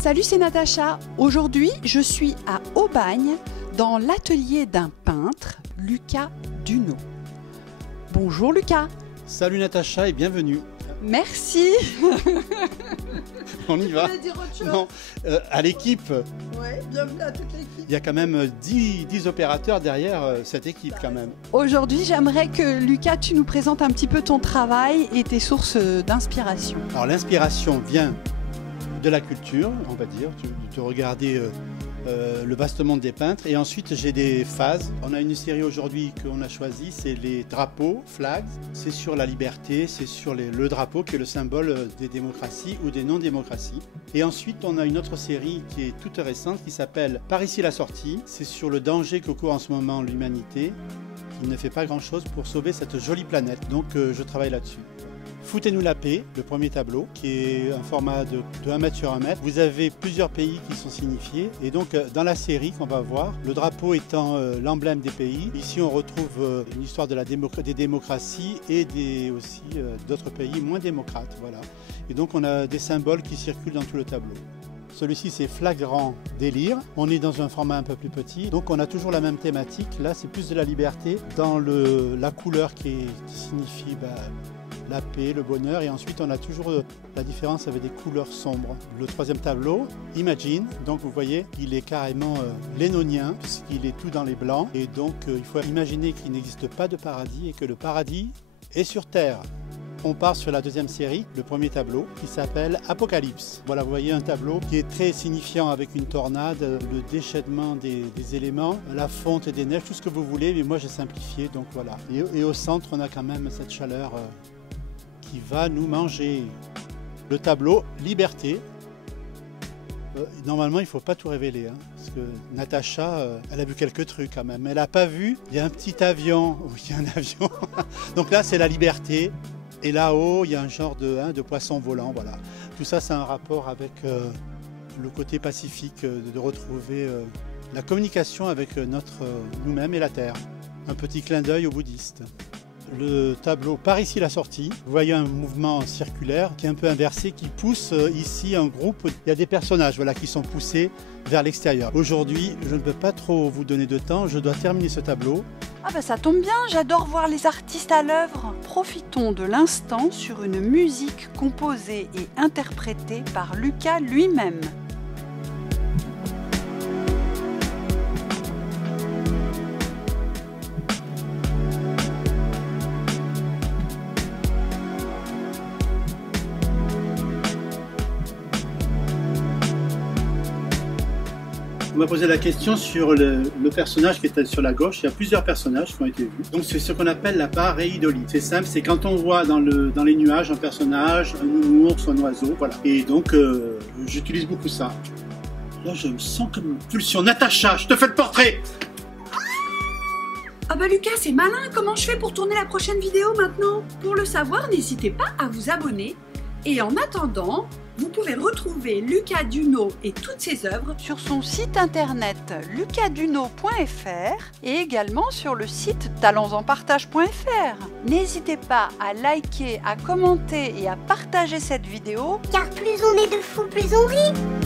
Salut, c'est Natacha. Aujourd'hui, je suis à Aubagne, dans l'atelier d'un peintre, Lucas Duno. Bonjour Lucas. Salut Natacha et bienvenue. Merci. On y va. Tu voulais dire autre chose? Non, à l'équipe. Ouais, bienvenue à toute l'équipe. Il y a quand même 10 opérateurs derrière cette équipe quand même. Aujourd'hui, j'aimerais que Lucas, tu nous présentes un petit peu ton travail et tes sources d'inspiration. Alors l'inspiration vient de la culture, on va dire, de regarder le vaste monde des peintres. Et ensuite, j'ai des phases. On a une série aujourd'hui qu'on a choisie, c'est les drapeaux, flags. C'est sur la liberté, c'est sur le drapeau qui est le symbole des démocraties ou des non-démocraties. Et ensuite, on a une autre série qui est toute récente qui s'appelle Par ici la sortie. C'est sur le danger que court en ce moment l'humanité. Il ne fait pas grand-chose pour sauver cette jolie planète. Donc, je travaille là-dessus. Foutez-nous la paix, le premier tableau, qui est un format de 1 mètre sur 1 mètre. Vous avez plusieurs pays qui sont signifiés. Et donc, dans la série qu'on va voir, le drapeau étant l'emblème des pays, ici on retrouve une histoire de des démocraties et aussi d'autres pays moins démocrates. Voilà. Et donc, on a des symboles qui circulent dans tout le tableau. Celui-ci, c'est Flagrant délire. On est dans un format un peu plus petit. Donc, on a toujours la même thématique. Là, c'est plus de la liberté dans la couleur qui signifie la paix, le bonheur. Et ensuite, on a toujours la différence avec des couleurs sombres. Le troisième tableau, Imagine. Donc, vous voyez, il est carrément lénonien, puisqu'il est tout dans les blancs. Et donc, il faut imaginer qu'il n'existe pas de paradis et que le paradis est sur Terre. On part sur la deuxième série, le premier tableau, qui s'appelle Apocalypse. Voilà, vous voyez un tableau qui est très signifiant avec une tornade, le déchaînement des éléments, la fonte des neiges, tout ce que vous voulez, mais moi j'ai simplifié, donc voilà. Et au centre, on a quand même cette chaleur qui va nous manger. Le tableau, Liberté. Normalement, il ne faut pas tout révéler, hein, parce que Natacha, elle a vu quelques trucs quand même. Elle n'a pas vu, il y a un petit avion, oui, il y a un avion. Donc là, c'est la liberté. Et là-haut, il y a un genre de poisson volant. Voilà. Tout ça, c'est un rapport avec le côté pacifique, de retrouver la communication avec nous-mêmes et la Terre. Un petit clin d'œil aux bouddhistes. Le tableau Par ici la sortie, vous voyez un mouvement circulaire qui est un peu inversé, qui pousse ici un groupe. Il y a des personnages qui sont poussés vers l'extérieur. Aujourd'hui, je ne peux pas trop vous donner de temps, je dois terminer ce tableau. Ah bah ça tombe bien, j'adore voir les artistes à l'œuvre. Profitons de l'instant sur une musique composée et interprétée par Lucas lui-même. On m'a posé la question sur le personnage qui était sur la gauche. Il y a plusieurs personnages qui ont été vus. Donc c'est ce qu'on appelle la pareidolie. C'est simple, c'est quand on voit dans les nuages un personnage, un nounours, un oiseau, voilà. Et donc j'utilise beaucoup ça. Là je me sens comme une pulsion. Natacha, je te fais le portrait. Ah bah Lucas, c'est malin. Comment je fais pour tourner la prochaine vidéo maintenant? Pour le savoir, n'hésitez pas à vous abonner. Et en attendant, vous pouvez retrouver Lucas Duno et toutes ses œuvres sur son site internet lucasduno.fr et également sur le site talentsenpartage.fr. N'hésitez pas à liker, à commenter et à partager cette vidéo, car plus on est de fous, plus on rit.